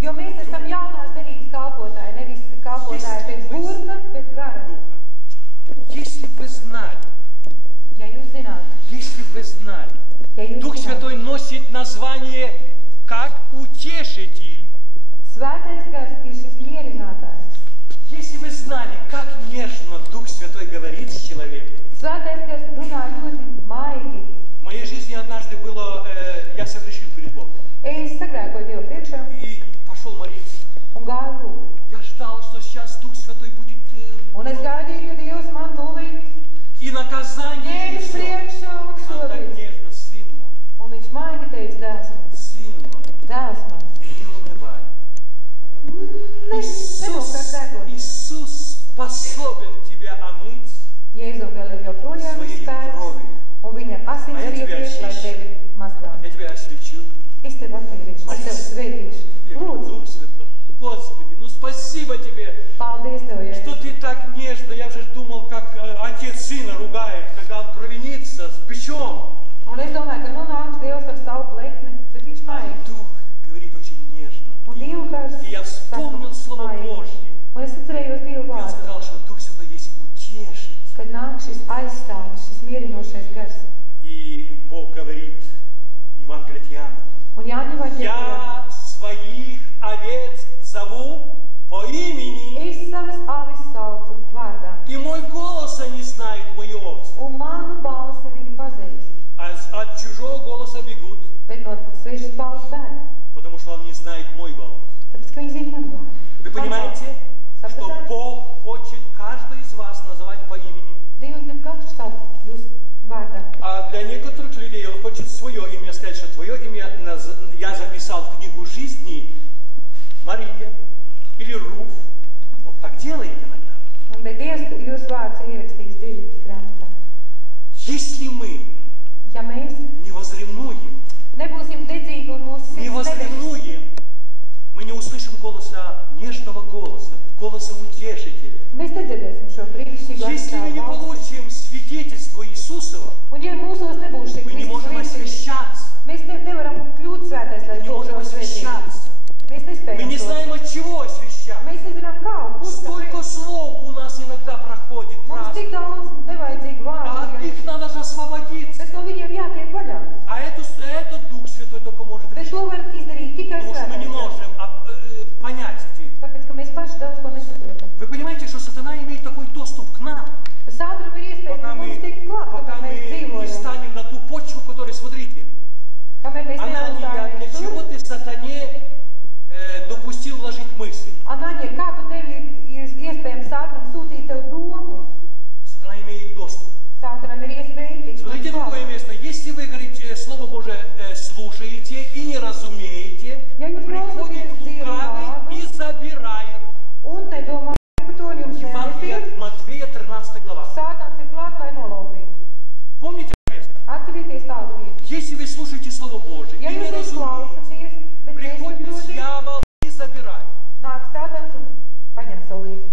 Jo mēs esam jaunās derības kalpotāji, nevis kalpotāji pēc burta, bet gara. Если бы вы знали, Ja jūs zināt, если бы вы знали, ja jūs Дух zināt, Святой носит название как утешитель. Svētais gars ir šis mierinātājs. Если вы знали, как нежно Дух Святой говорит с человеком. Svētais gars runā ļoti maigi. В моей жизни однажды было, я согрешил перед Богом. Es sagrēkoju Dievu priekšā И пошел молиться. un gāju lūgt. Я ждал, что сейчас Дух Святой будет Un es gaidīju, ka Dievs man tūlīt и наказание, и ņēmis все. priekšā un Он так sodīs. нежно, сын мой, Un viņš maigi teica, dēls man, сын мой, dēls man. не унывай. Nenokart degot. Иисус способен тебя омыть Jēzum vēl ir joprojām своей spēks, кровью. un viņa asins A ja tevi pietiek, lai atšķiršu? tevi mazgātu. Я тебя освячу. Es tevi attīrīšu, es tevi svētīšu. Я говорю, Lūdzu, Дух Святой, Господи, ну спасибо тебе, paldies Tev, что Jēzus. ты так нежно. Я уже думал, как отец сына ругает, когда он провинится с бичом. Un es domāju, ka nu nāks Dievs ar savu plekni, bet viņš А maigi. Дух говорит очень nежно. Un Dievu gars И я вспомнил Слово maigi. Божье. Un es atcerējos Dievu И он vārdu, сказал, что Дух Святой есть утешитель. kad nāk šis aizstāvis, šis mierinošais gars. И Бог говорит, Евангелие от Иоанна, Un Jāņa Evaņģēlijā я своих овец зову по имени, es savas avis saucu vārdā, и мой голос они знают, мои овцы. un manu balsi viņi pazīst, А от чужого голоса бегут, bet no svešas balss bēg, потому что он не знает мой голос. tāpēc, ka viņi zina manu vārdu. Вы понимаете, что Sapratāt? Бог хочет каждого из вас называть по имени. Dievs grib katru saukt jūs vārdā. А для некоторых людей он хочет свое имя сказать, что твое имя я записал в книгу жизни Мария или Руф. Бог так делает иногда. Un, bet Dievs jūs vārdus ir ierakstījis dzīvības grāmatā. Если мы Ja mēs не возревнуем, nebūsim dedzīgi un mūsu не sirds nedegs, возревнуем, мы не услышим голоса, нежного голоса, голоса утешителя. mēs nedzirdēsim šo brīnišķīgo Если мы не atstāvu balsi. получим свидетельство Иисусова, Un ja mūsos nebūs šī мы не можем Kristus liecība, освящаться. mēs nevaram kļūt svētais, lai Мы не to можем svētību. освящаться. Mēs Мы nespējam не to. знаем, от чего освящаться. Mēs nezinām, kā un kur Столько kāpēc. слов у нас иногда проходит Mums праздно, tik daudz nevajadzīgu а vārdu, от них надо же освободиться. bet no viņiem jātiek vaļā. А это Дух Святой только может Bet решить. to var izdarīt tikai Потому что мы не svētais. можем понять эти. Tāpēc, ka mēs paši daudz ko nesaprotam. Вы понимаете, что сатана имеет такой доступ к нам, Sātram ir iespēja, пока ka мы, mums tiek klāt, пока kamēr мы mēs не dzīvojam. станем на ту почву, которую, смотрите, Kamēr mēs Анания, для nenostājamies чего tur. ты сатане допустил вложить мысль? Anāņie, kā tu devi iespējams Sātram sūtīt tev domu? Сатана имеет доступ. Sātram ir iespēja tikt Смотрите mums другое klāt. место. Если вы, говорите, Слово Божие слушаете и не разумеете, Ja jūs приходит klausāties Dievu лукавый vārdu и забирает. un nedomājat par to, un jums Евангелие neaiziet, от Матфея, 13 глава. Sātans ir klāt, lai nolaupītu. Помните это место? Atcerieties tādu vietu. Если вы слушаете Слово Божие Ja и не jūs разумеете, neklausāties, bet приходит nesaprotat, дьявол и забирает. nāk Sātans un paņem savu līdzi.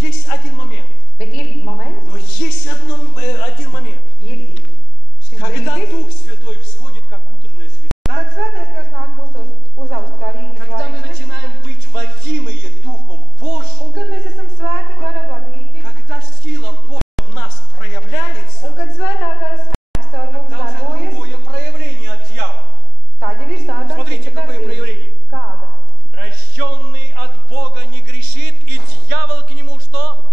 Есть один момент. Bet ir moments, Но есть один момент. ir šis Когда brīdis, Дух Святой всходит, как утренняя звезда, kad svētais gars nāk mūsos uzaust kā rīgas когда мы zvaigznes, начинаем быть водимые Духом Божьим, un kad mēs esam svēti gara vadīti, когда сила Божья в нас проявляется, un kad svētā gara spēks caur mums тогда уже darbojas, другое проявление от дьявола. tad jau ir Sātans Смотрите, cita какое darbība. проявление. Kāda? Рожденный от Бога не грешит, и дьявол к нему что?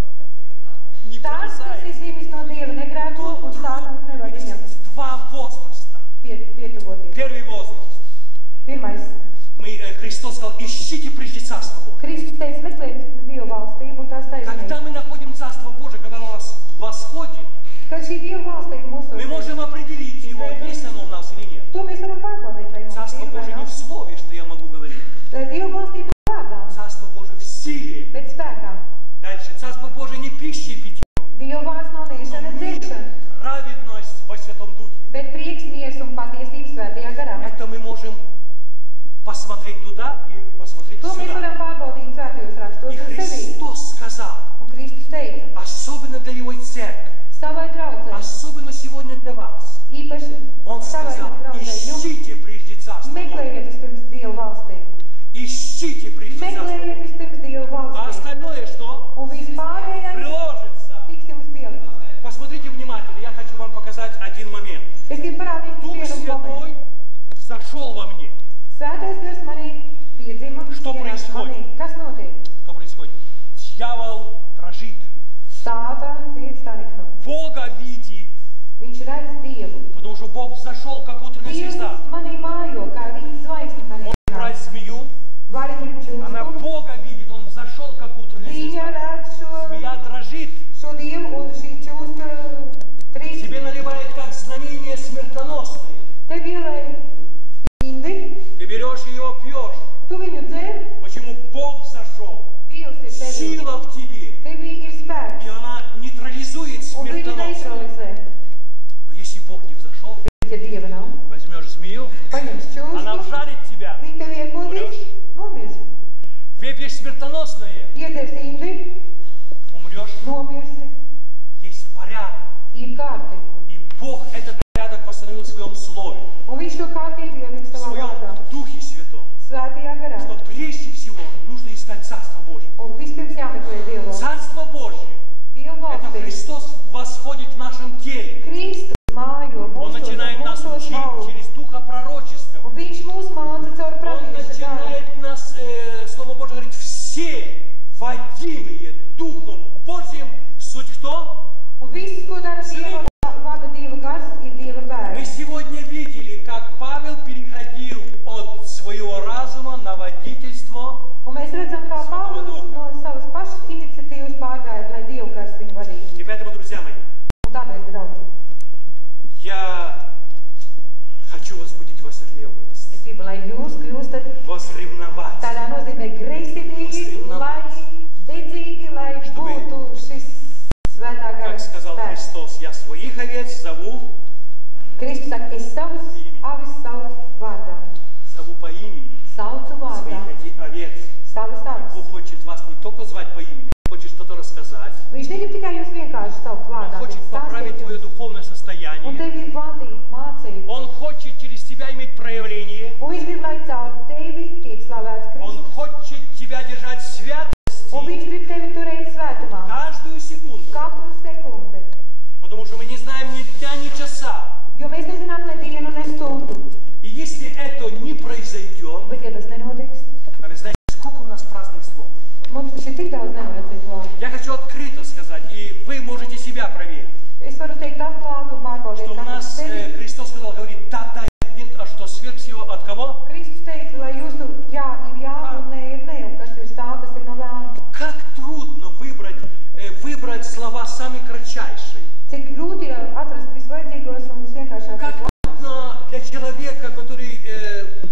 Не Tas, kas ir прикасается. dzimis no Dieva, negrēko, un Тут Sātans nevar viņam есть два возраста. pietuvoties. Первый возраст. Pirmais. Христос сказал, ищите прежде Царство Божие. Kristus teica, meklējiet Dieva valstību un tās Когда taisnību. мы находим Царство Божие, когда оно у нас восходит, Kad šī Dieva valstība mūsos мы ir, можем определить его, есть оно у нас или нет. to mēs varam pārbaudīt, vai mums Царство ir vai Божие не nav. в слове, что я могу говорить. Dieva valstība ir vārdā, Царство Божие в силе. bet spēkā. Дальше. Царство Божие не пища и питье, Dieva vārds nav но neiešana мир, dziršana, праведность во Святом Духе. bet prieks, miers un patiesības svētajā garā. Это мы можем посмотреть туда и посмотреть To mēs сюда. varam pārbaudīt svētajos rakstos И un sevī. Христос сказал, Un Kristus teica особенно для Его церкви, savai draudzei, особенно сегодня для вас, īpaši Он savai сказал, draudzei, jums, происходит? manī, kas notiek? Что происходит? Дьявол дрожит. Sātans ir saniknots. Бога видит, Viņš redz Dievu. потому что Бог взошел, как утренняя Dievs звезда. manī mājo, kā rīta zvaigzne manī. Он брать змею, Var ņemt она čūsku. Бога видит, он взошел, как утренняя Viņa звезда. redz Змея дрожит, šo Dievu un šī čūska trīs. тебе наливает как знамение смертоносное. Tev ielēja indi, Ты берешь ее, пьешь. tu viņu dzer, Почему Бог взошел? Dievs ir tevī. Сила в тебе. Tevī ir И spēks, она нейтрализует un viņu смертоносное. neutralizē. Но если Бог не взошел, Bet, ja Dieva nav, возьмешь змею, paņems она čūsku, вжарит тебя. viņa tev iekodīs, nomirsi. Выпьешь смертоносное, Iedzersi indi, умрешь. nomirsi. Есть порядок. Ir kārtība. И Бог этот порядок восстановил в своем слове, Un viņš to kārtību ielika в savā своем vārdā, Духе Святом. svētajā garā. Что прежде всего нужно искать Царство Божие. Un vispirms jāmeklē Dievu valsti. Царство Божие Dievu это valstī. Христос восходит в нашем теле. Kristus mājo Он начинает нас mūsos учить augt. через Духа Пророческого. Un viņš mūs māca caur Он pravieša garu. начинает нас, Слово Божие говорит, все водимые Духом Божьим суть кто? Un viss, ko dara Dieva, vada Dieva gars, ir Dieva Мы bērni. сегодня видели, как Павел переходил от своего разума на водительство. Un mēs redzam, kā Pāvils no savas pašas iniciatīvas pārgāja, lai Dieva gars viņu vadītu. И поэтому, друзья мои, Un tāpēc, draugi, я хочу возбудить вас ревность, es gribu, lai jūs kļūstat возревновать. tādā nozīmē greizsirdīgi, lai dedzīgi, lai būtu šis svētā gara Как сказал spēks. Христос, я своих овец зову Kristus saka, es savus avis saucu vārdā. по имени. Saucu vārdā. Своих овец. Savas avis. Бог хочет вас не только звать по имени, Он хочет что-то рассказать. Viņš negrib tikai jūs vienkārši saukt Он vārdā, хочет bet поправить stāstīt твое jums. духовное Un состояние. tevi vadīt, mācīt. Он хочет через тебя иметь проявление. Un viņš grib, lai caur tevi tiek slavēts Он Kristus. хочет тебя держать в Un viņš святости grib tevi turēt svētumā. каждую секунду. Katru sekundi. Потому что мы не знаем ни дня, ни часа. Jo mēs nezinām ne dienu, ne stundu. И если это не произойдет, Bet, ja tas nenotiks, а вы знаете, сколько у нас праздных слов. mums taču ir tik daudz nevajadzīgu vārdu. Я хочу открыто сказать, и вы можете себя проверить, Es varu teikt atklāt un pārbaudīt что у katru нас sevi. Христос сказал, говорит, да, да, нет, а что сверх всего от кого? Kristus teica, lai jūsu jā ir jā un nē ir nē, un kas ir tā, tas ir no vēlna. Как трудно выбрать слова самые кратчайшие. Cik grūti ir atrast visvajadzīgos un visvienkāršākos Как vārdus. трудно для человека, который,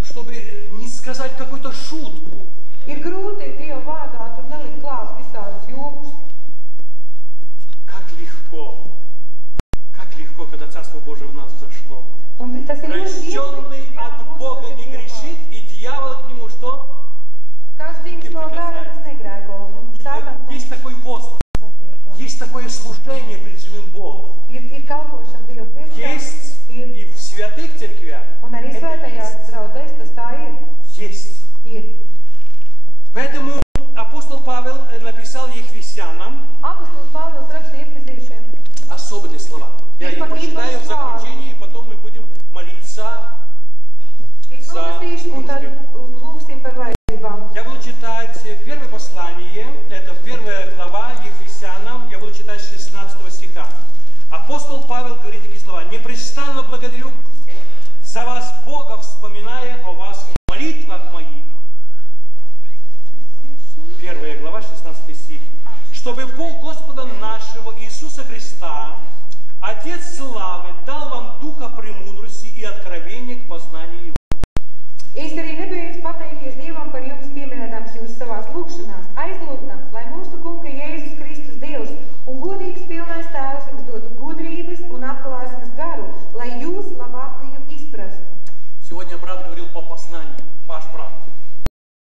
чтобы не сказать какую-то шутку. Ir grūti Dieva vārdā tur nelikt klāt visādus jokus. Как легко, когда Царство Божие в нас взошло. Un tas ir ļoti Рожденный viegli, от Бога не грешит, и дьявол к нему что? Kas dzimis no gara, tas negrēko. Un Sātans Есть такой возглас, есть такое служение пред живым Богом. ir kalpošana Dievu priekšā. Есть и в святых церквях. Un arī Это svētajās есть. draudzēs tas tā ir. Есть. Ir. Поэтому апостол Павел написал Ефесянам Apostols Pāvils raksta Efezīšiem. особенные слова. Я их прочитаю в заключении, и потом мы будем молиться. Es nolasīšu un tad lūgsim par vajadzībām. Я буду читать первое послание, это первая глава Ефесянам, я буду читать 16 стиха. Апостол Павел говорит такие слова. «Непрестанно благодарю за вас Бога, вспоминая о вас